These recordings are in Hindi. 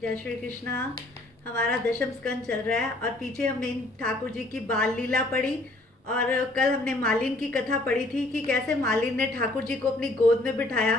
जय श्री कृष्णा। हमारा दशम स्कंद चल रहा है और पीछे हमने ठाकुर जी की बाल लीला पढ़ी। और कल हमने मालिन की कथा पढ़ी थी कि कैसे मालिन ने ठाकुर जी को अपनी गोद में बिठाया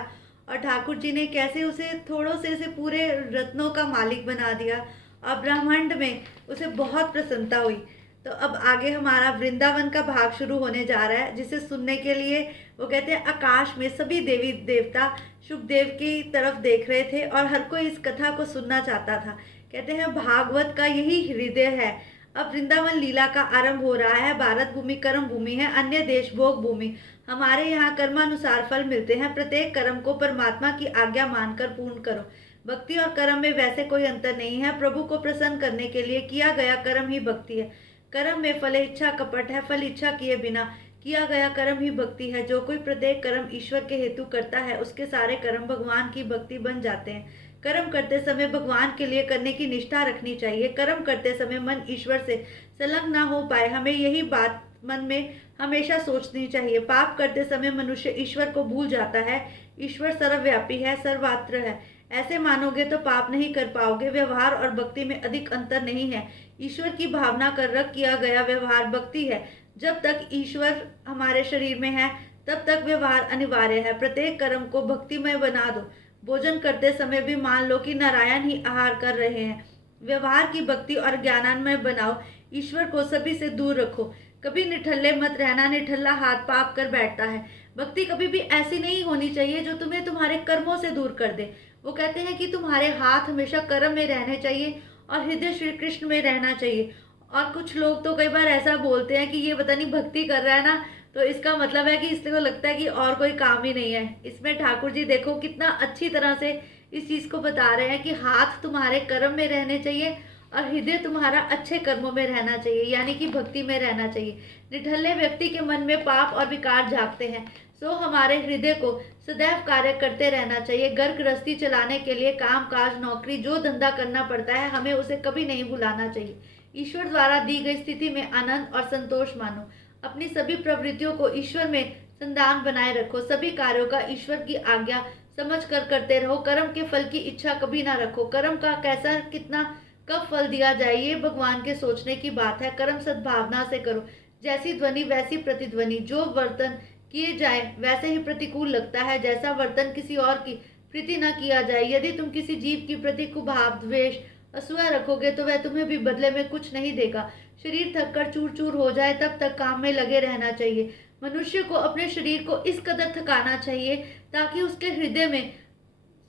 और ठाकुर जी ने कैसे उसे थोड़ों से पूरे रत्नों का मालिक बना दिया और ब्रह्मांड में उसे बहुत प्रसन्नता हुई। तो अब आगे हमारा वृंदावन का भाग शुरू होने जा रहा है, जिसे सुनने के लिए वो कहते हैं आकाश में सभी देवी देवता शुभदेव की तरफ देख रहे थे और हर कोई इस कथा को सुनना चाहता था। कहते हैं भागवत का यही हृदय है। अब वृंदावन लीला का आरंभ हो रहा है। भारत भूमि कर्म भूमि है, अन्य देश भोग भूमि। हमारे यहाँ कर्मानुसार फल मिलते हैं। प्रत्येक कर्म को परमात्मा की आज्ञा मानकर पूर्ण करो। भक्ति और कर्म में वैसे कोई अंतर नहीं है। प्रभु को प्रसन्न करने के लिए किया गया कर्म ही भक्ति है। कर्म में फल इच्छा कपट है। फल इच्छा किए बिना किया गया कर्म ही भक्ति है। जो कोई प्रत्येक कर्म ईश्वर के हेतु करता है, उसके सारे कर्म भगवान की भक्ति बन जाते हैं। कर्म करते समय भगवान के लिए करने की निष्ठा रखनी चाहिए। कर्म करते समय मन ईश्वर से संलग्न ना हो पाए, हमें यही बात मन में हमेशा सोचनी चाहिए। पाप करते समय मनुष्य ईश्वर को भूल जाता है। ईश्वर सर्वव्यापी है, सर्वत्र है, ऐसे मानोगे तो पाप नहीं कर पाओगे। व्यवहार और भक्ति में अधिक अंतर नहीं है। ईश्वर की भावना कर रख किया गया व्यवहार भक्ति है। जब तक ईश्वर हमारे शरीर में है तब तक व्यवहार अनिवार्य है। प्रत्येक कर्म को भक्तिमय बना दो। भोजन करते समय भी मान लो कि नारायण ही आहार कर रहे हैं। व्यवहार की भक्ति और ज्ञानान्मय बनाओ। ईश्वर को सभी से दूर रखो। कभी निठल्ले मत रहना। निठल्ला हाथ पाप कर बैठता है। भक्ति कभी भी ऐसी नहीं होनी चाहिए जो तुम्हें तुम्हारे कर्मों से दूर कर दे। वो कहते हैं कि तुम्हारे हाथ हमेशा कर्म में रहने चाहिए और हृदय श्री कृष्ण में रहना चाहिए। और कुछ लोग तो कई बार ऐसा बोलते हैं कि ये पता नहीं भक्ति कर रहा है ना, तो इसका मतलब है कि इसको लगता है कि और कोई काम ही नहीं है। इसमें ठाकुर जी देखो कितना अच्छी तरह से इस चीज़ को बता रहे हैं कि हाथ तुम्हारे कर्म में रहने चाहिए और हृदय तुम्हारा अच्छे कर्मों में रहना चाहिए, यानी कि भक्ति में रहना चाहिए। निठल्ले व्यक्ति के मन में पाप और विकार जागते हैं, सो हमारे हृदय को सदैव कार्य करते रहना चाहिए। घर गृहस्थी चलाने के लिए काम काज नौकरी जो धंधा करना पड़ता है, हमें उसे कभी नहीं भुलाना चाहिए। ईश्वर द्वारा दी गई स्थिति में आनंद और संतोष मानो। अपनी सभी प्रवृत्तियों को ईश्वर में संधान बनाए रखो। सभी कार्यों का ईश्वर की आज्ञा समझ कर करते रहो। कर्म के फल की इच्छा कभी ना रखो। कर्म का कैसा कितना कब फल दिया जाए ये भगवान के सोचने की बात है। कर्म सद्भावना से करो। जैसी ध्वनि वैसी प्रतिध्वनि। जो वर्तन किए जाए वैसे ही प्रतिकूल लगता है जैसा वर्तन किसी और की प्रीति न किया जाए। यदि तुम किसी जीव की प्रति कुभाव द्वेष असूया रखोगे तो वह तुम्हें भी बदले में कुछ नहीं देगा। शरीर थककर चूर चूर हो जाए तब तक काम में लगे रहना चाहिए। मनुष्य को अपने शरीर को इस कदर थकाना चाहिए ताकि उसके हृदय में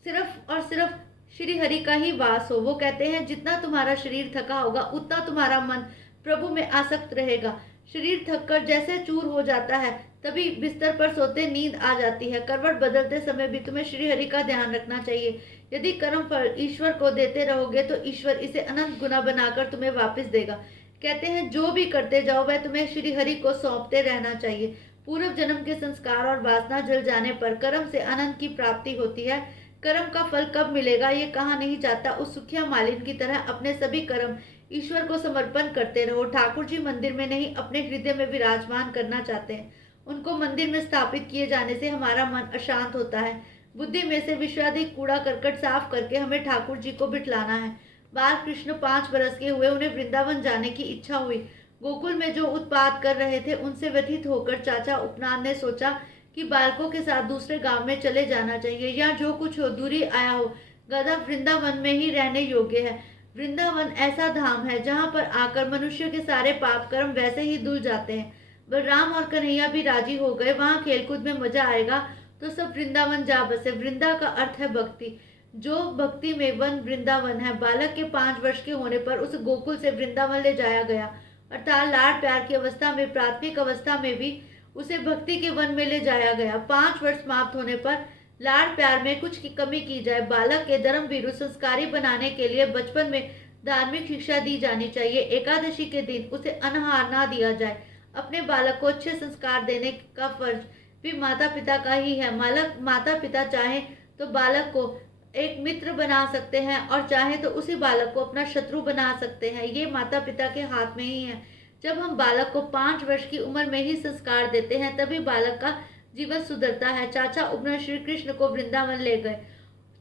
सिर्फ और सिर्फ श्री हरि का ही वास हो। वो कहते हैं जितना तुम्हारा शरीर थका होगा उतना तुम्हारा मन प्रभु में आसक्त रहेगा। शरीर थककर जैसे चूर हो जाता है तभी बिस्तर पर सोते नींद आ जाती है। करवट बदलते समय भी तुम्हें श्री हरि का ध्यान रखना चाहिए। यदि कर्म फल ईश्वर को देते रहोगे तो ईश्वर इसे अनंत गुना बनाकर तुम्हें वापस देगा। कहते हैं जो भी करते जाओ वह तुम्हें श्री हरि को सौंपते रहना चाहिए। पूर्व जन्म के संस्कार और वासना जल जाने पर कर्म से आनंद की प्राप्ति होती है। कर्म का फल कब मिलेगा ये कहा नहीं जाता। उस सुखिया मालिन की तरह अपने सभी कर्म ईश्वर को समर्पण करते रहो। ठाकुर जी मंदिर में नहीं अपने हृदय में विराजमान करना चाहते हैं। उनको मंदिर में स्थापित किए जाने से हमारा मन अशांत होता है। बुद्धि में से विषादिक कूड़ा करकट साफ करके हमें ठाकुर जी को बिठलाना है। बाल कृष्ण 5 बरस के हुए। उन्हें वृंदावन जाने की इच्छा हुई। गोकुल में जो उत्पात कर रहे थे उनसे व्यथित होकर चाचा उपनान ने सोचा कि बालकों के साथ दूसरे गांव में चले जाना चाहिए। या जो कुछ हो दूरी आया हो, गधा वृंदावन में ही रहने योग्य है। वृंदावन ऐसा धाम है जहाँ पर आकर मनुष्य के सारे पाप कर्म वैसे ही धुल जाते हैं। बलराम और कन्हैया भी राजी हो गए। वहाँ खेलकूद में मजा आएगा तो सब वृंदावन जा बसे। वृंदा का अर्थ है भक्ति। जो भक्ति में वन वृंदावन है। बालक के 5 वर्ष के होने पर उसे गोकुल से वृंदावन ले जाया गया, अर्थात लाड़ प्यार की अवस्था में, प्राथमिक अवस्था में भी उसे भक्ति के वन में ले जाया गया। 5 वर्ष समाप्त होने पर लाड़ प्यार में कुछ की कमी की जाए। बालक के धर्म वीरु संस्कारी बनाने के लिए बचपन में धार्मिक शिक्षा दी जानी चाहिए। एकादशी के दिन उसे अनाहार ना दिया जाए। अपने बालक को अच्छे संस्कार देने का फर्ज भी माता पिता का ही है। माता पिता चाहे तो बालक को एक मित्र बना सकते हैं और चाहे तो उसी बालक को अपना शत्रु बना सकते हैं। ये माता पिता के हाथ में ही है। जब हम बालक को 5 वर्ष की उम्र में ही संस्कार देते हैं तभी बालक का जीवन सुधरता है। चाचा उपनंद श्री कृष्ण को वृंदावन ले गए।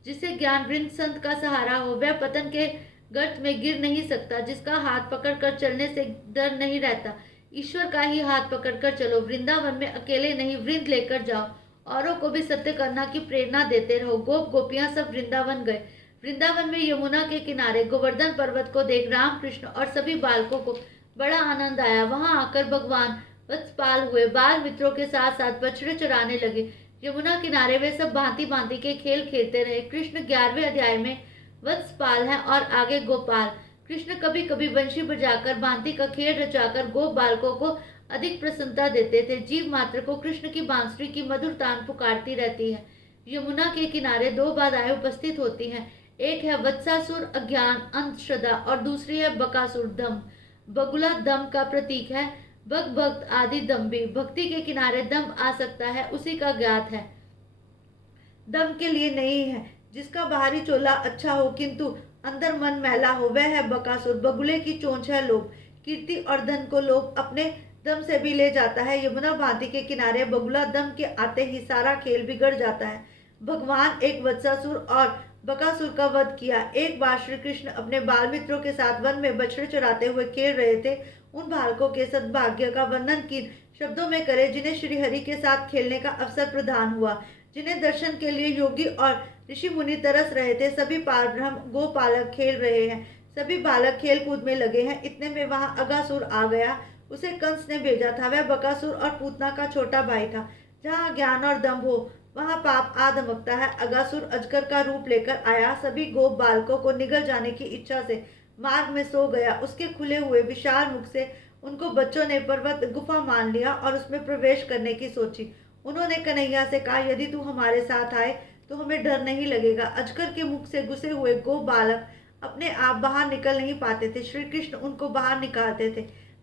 जिसे ज्ञान वृंद संत का सहारा हो, वह पतन के गर्त में गिर नहीं सकता। जिसका हाथ पकड़कर चलने से डर नहीं रहता, ईश्वर का ही हाथ पकड़कर चलो। वृंदावन में अकेले नहीं, वृंद लेकर जाओ। औरों को भी सत्य करना की प्रेरणा देते रहो। गोप गोपियां सब वृंदावन गए। वृंदावन में यमुना के किनारे गोवर्धन पर्वत को देख रामकृष्ण और सभी बालकों को बड़ा आनंद आया। वहां आकर भगवान वत्सपाल हुए। बाल मित्रों के साथ साथ बछड़े चराने लगे। यमुना किनारे वे सब भांति भांति के खेल खेलते रहे। कृष्ण 11वें अध्याय में वत्सपाल हैं और आगे गोपाल। कृष्ण कभी कभी बंशी बजाकर भांति का खेल रचाकर गोप बालकों को अधिक प्रसन्नता देते थे। जीव मात्र को कृष्ण की बांसुरी की मधुर तान पुकारती रहती है। यमुना के किनारे दो बाधाएं उपस्थित होती हैं। एक है वत्सासुर अज्ञान अंधश्रद्धा और दूसरी है बकासुर दम। बगुला दम का प्रतीक है। बग भक्त आदि दम भी भक्ति के किनारे दम आ सकता है, उसी का ज्ञात है। दम के लिए नहीं है। जिसका बाहरी चोला अच्छा हो किंतु अंदर मन मैला हो, वह है बकासुर। बगुले की चोंच है लोभ। कीर्ति और धन को लोभ अपने दम से भी ले जाता है। यमुना भांति के किनारे बगुला दम के आते ही सारा खेल बिगड़ जाता है। भगवान एक वत्सासुर और बकासुर का वध किया। एक बार श्री कृष्ण अपने बाल मित्रों के साथ वन में बछड़े चराते हुए खेल रहे थे। उन बालकों के सद्भाग्य का वर्णन किन शब्दों में करे, जिन्हें श्री हरि के साथ खेलने का अवसर प्रदान हुआ, जिन्हें दर्शन के लिए योगी और ऋषि मुनि तरस रहे थे। सभी पारब्रह्म गोपालक खेल रहे हैं। सभी बालक खेल कूद में लगे हैं। इतने में वहां अगासुर आ गया। उसे कंस ने भेजा था। वह बकासुर और पूतना का छोटा भाई था। जहाँ ज्ञान और दम्भ हो, वहां पाप आ दमकता है। अगासुर अजगर का रूप लेकर आया। सभी गोप बालकों को निगल जाने की इच्छा से मार्ग में सो गया। उसके खुले हुए विशाल मुख से उनको बच्चों ने पर्वत गुफा मान लिया और उसमें प्रवेश करने की सोची। उन्होंने कन्हैया से कहा, यदि तू हमारे साथ आए तो हमें डर नहीं लगेगा। अजगर के मुख से घुसे हुए गोप बालक अपने आप बाहर निकल नहीं पाते थे। श्री कृष्ण उनको बाहर निकालते थे।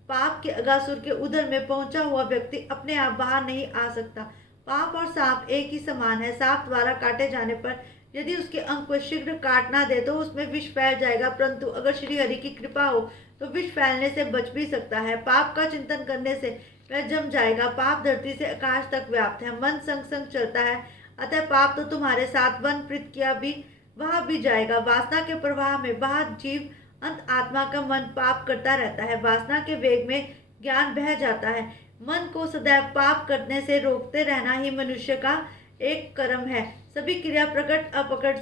पाप के अगासुर के उदर में पहुंचा हुआ व्यक्ति अपने आप बाहर नहीं आ सकता। पाप और सांप एक ही समान है। सांप द्वारा काटे जाने पर यदि उसके अंग को शीघ्र काट ना दे तो उसमें विष फैल जाएगा, परंतु अगर श्री हरि की कृपा हो तो विष फैलने से बच भी सकता है। पाप का चिंतन करने से वह जम जाएगा। पाप धरती से आकाश तक व्याप्त है। मन संग संग चलता है, अतः पाप तो तुम्हारे साथ वन प्रीत किया भी वहां भी जाएगा। वासना के प्रवाह में बहा जीव अंत आत्मा का मन पाप करता रहता है। वासना के वेग में ज्ञान बह जाता है। मन को सदैव पाप करने से रोकते रहना ही मनुष्य का एक कर्म है। सभी क्रिया प्रकट अपकट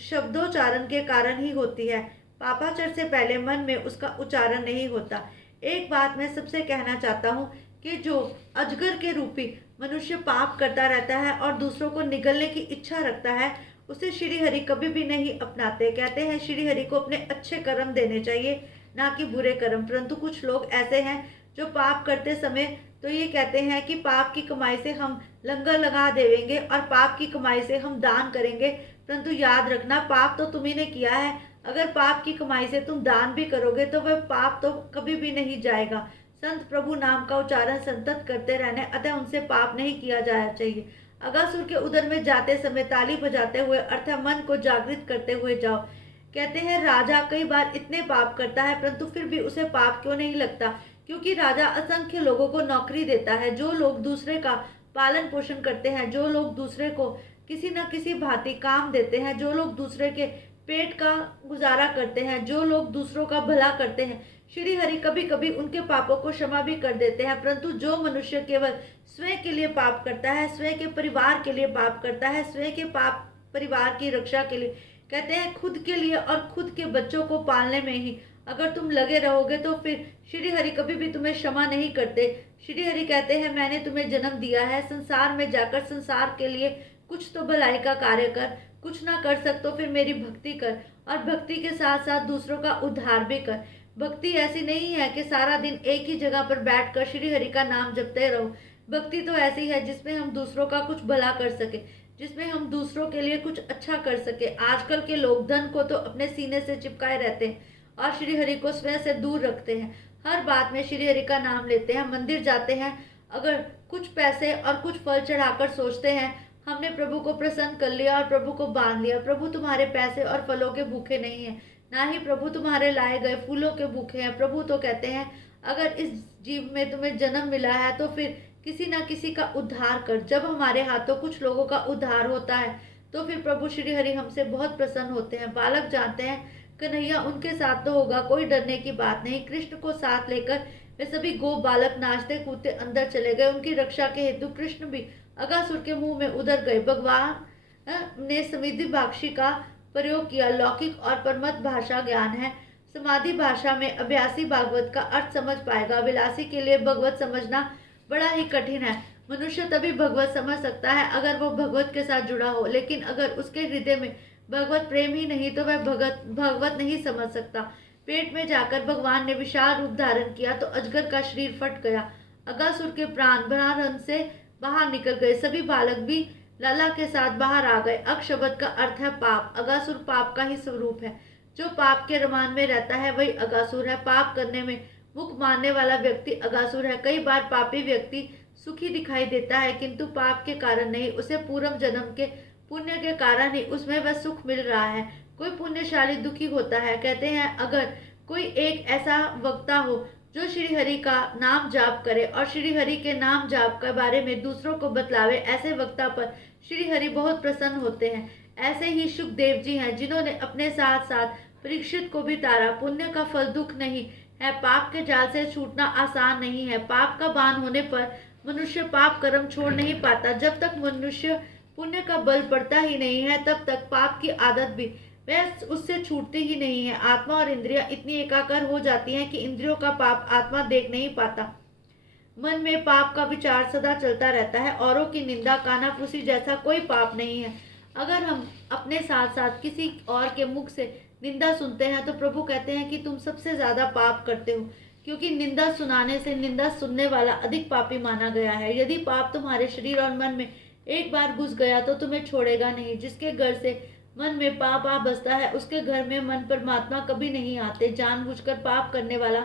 शब्दोच्चारण के कारण ही होती है। पापाचर से पहले मन में उसका उच्चारण नहीं होता। एक बात मैं सबसे कहना चाहता हूँ कि जो अजगर के रूपी मनुष्य पाप करता रहता है और दूसरों को निगलने की इच्छा रखता है, उसे श्री हरि कभी भी नहीं अपनाते। कहते हैं श्री हरि को अपने अच्छे कर्म देने चाहिए, ना कि बुरे कर्म। परंतु कुछ लोग ऐसे हैं जो पाप करते समय तो ये कहते हैं कि पाप की कमाई से हम लंगर लगा देंगे और पाप की कमाई से हम दान करेंगे। परंतु याद रखना, पाप तो तुम्ही ने किया है। अगर पाप की कमाई से तुम दान भी करोगे तो वह पाप तो कभी भी नहीं जाएगा। संत प्रभु नाम का उच्चारण संतत करते रहने, अतः उनसे पाप नहीं किया जाना चाहिए। अगासुर के उदर में जाते समय ताली बजाते हुए अर्थात मन को जागृत करते हुए जाओ। कहते हैं राजा कई बार इतने पाप करता है परंतु फिर भी उसे पाप क्यों नहीं लगता? क्योंकि राजा असंख्य लोगों को नौकरी देता है। जो लोग दूसरे का पालन पोषण करते हैं, जो लोग दूसरे को किसी न किसी भांति काम देते हैं, जो लोग दूसरे के पेट का गुजारा करते हैं, जो लोग दूसरों का भला करते हैं, श्री हरि कभी कभी उनके पापों को क्षमा भी कर देते हैं। परंतु जो मनुष्य केवल स्वयं के लिए पाप करता है, स्वयं के परिवार के लिए पाप करता है, स्वयं के पाप परिवार की रक्षा के लिए, कहते हैं खुद के लिए और खुद के बच्चों को पालने में ही अगर तुम लगे रहोगे तो फिर श्री हरि कभी भी तुम्हें क्षमा नहीं करते। श्री हरि कहते हैं मैंने तुम्हें जन्म दिया है, संसार में जाकर संसार के लिए कुछ तो भलाई का कार्य कर। कुछ ना कर सक तो फिर मेरी भक्ति कर और भक्ति के साथ साथ दूसरों का उद्धार भी कर। भक्ति ऐसी नहीं है कि सारा दिन एक ही जगह पर बैठकर श्री हरि का नाम जपते रहो। भक्ति तो ऐसी है जिसमें हम दूसरों का कुछ भला कर सके, जिसमें हम दूसरों के लिए कुछ अच्छा कर सके। आजकल के लोग धन को तो अपने सीने से चिपकाए रहते हैं और श्री हरि को स्वयं से दूर रखते हैं। हर बात में श्री हरि का नाम लेते हैं। मंदिर जाते हैं, अगर कुछ पैसे और कुछ फल चढ़ाकर सोचते हैं हमने प्रभु को प्रसन्न कर लिया और प्रभु को बांध लिया। प्रभु तुम्हारे पैसे और फलों के भूखे नहीं है, ना ही प्रभु तुम्हारे लाए गए फूलों के भूखे हैं। प्रभु तो कहते हैं अगर इस जीव में तुम्हें जन्म मिला है तो फिर किसी ना किसी का उद्धार कर। जब हमारे हाथों कुछ लोगों का उद्धार होता है तो फिर प्रभु श्री हरि हमसे बहुत प्रसन्न होते हैं। बालक जानते हैं कन्हैया उनके साथ तो होगा, कोई डरने की बात नहीं। कृष्ण को साथ लेकर वे सभी गो बालक नाचते कूदते अंदर चले गए। उनकी रक्षा के हेतु कृष्ण भी अगासुर के मुंह में उतर गए। भगवान ने समृद्धि भाक्षी का प्रयोग किया। लौकिक और परमत भाषा ज्ञान है। समाधि भाषा में अभ्यासी भागवत का अर्थ समझ पाएगा। विलासी के लिए भगवत समझना बड़ा ही कठिन है। मनुष्य तभी भगवत समझ सकता है अगर वो भगवत के साथ जुड़ा हो, लेकिन अगर उसके हृदय में भगवत प्रेम ही नहीं तो वह भगवत नहीं समझ सकता। पेट में जाकर भगवान ने विशाल रूप धारण किया तो अजगर का शरीर फट गया। अगासुर के प्राण भ्रारण से बाहर निकल गए। सभी बालक भी लला के साथ बाहर आ गए। अक शब्द का अर्थ है पाप। अगासुर पाप का ही स्वरूप है। जो पाप के रमान में रहता है वही अगासुर है। पाप करने में मुख मारने वाला व्यक्ति अगासुर है। कई बार पापी व्यक्ति सुखी दिखाई देता है, किंतु पाप के कारण नहीं, उसे पूर्व जन्म के पुण्य के कारण ही उसमें वह सुख मिल रहा है। कोई पुण्यशाली दुखी होता है। कहते हैं अगर कोई एक ऐसा वक्ता हो जो श्री हरि का नाम जाप करे और श्री हरि के नाम जाप के बारे में दूसरों को बतलावे, ऐसे वक्ता पर श्री हरि बहुत प्रसन्न होते हैं। ऐसे ही सुखदेव जी हैं जिन्होंने अपने साथ साथ परीक्षित को भी तारा। पुण्य का फल दुख नहीं है। पाप के जाल से छूटना आसान नहीं है। पाप का बाण होने पर मनुष्य पाप कर्म छोड़ नहीं पाता। जब तक मनुष्य पुण्य का बल पड़ता ही नहीं है तब तक पाप की आदत भी वह उससे छूटती ही नहीं है। आत्मा और इंद्रियां इतनी एकाकार हो जाती हैं कि इंद्रियों का पाप आत्मा देख नहीं पाता। मन में पाप का विचार सदा चलता रहता है। औरों की निंदा कानाफूसी जैसा कोई पाप नहीं है। अगर हम अपने साथ साथ किसी और के मुख से निंदा सुनते हैं तो प्रभु कहते हैं कि तुम सबसे ज्यादा पाप करते हो, क्योंकि निंदा सुनाने से निंदा सुनने वाला अधिक पापी माना गया है। यदि पाप तुम्हारे शरीर और मन में एक बार घुस गया तो तुम्हें छोड़ेगा नहीं। जिसके घर से मन में पाप आ बसता है उसके घर में मन परमात्मा कभी नहीं आते। जानबूझकर पाप करने वाला,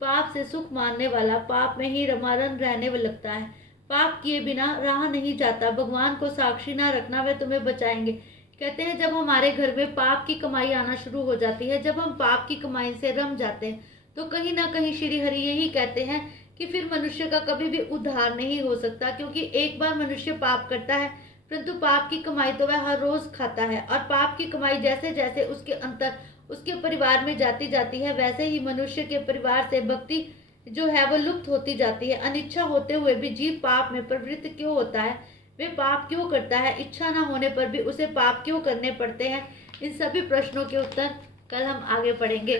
पाप से सुख मानने वाला पाप में ही रमारन रहने लगता है। पाप किए बिना रहा नहीं जाता। भगवान को साक्षी ना रखना, वे तुम्हें बचाएंगे। कहते हैं जब हमारे घर में पाप की कमाई आना शुरू हो जाती है, जब हम पाप की कमाई से रम जाते हैं, तो कहीं ना कहीं श्री हरि यही कहते हैं कि फिर मनुष्य का कभी भी उद्धार नहीं हो सकता। क्योंकि एक बार मनुष्य पाप करता है, परंतु पाप की कमाई तो वह हर रोज खाता है, और पाप की कमाई जैसे जैसे उसके अंतर उसके परिवार में जाती जाती है, वैसे ही मनुष्य के परिवार से भक्ति जो है वो लुप्त होती जाती है। अनिच्छा होते हुए भी जीव पाप में प्रवृत्त क्यों होता है, वे पाप क्यों करता है, इच्छा न होने पर भी उसे पाप क्यों करने पड़ते हैं, इन सभी प्रश्नों के उत्तर कल हम आगे पढ़ेंगे।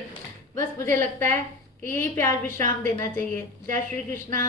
बस मुझे लगता है कि यही प्यार विश्राम देना चाहिए। जय श्री कृष्णा।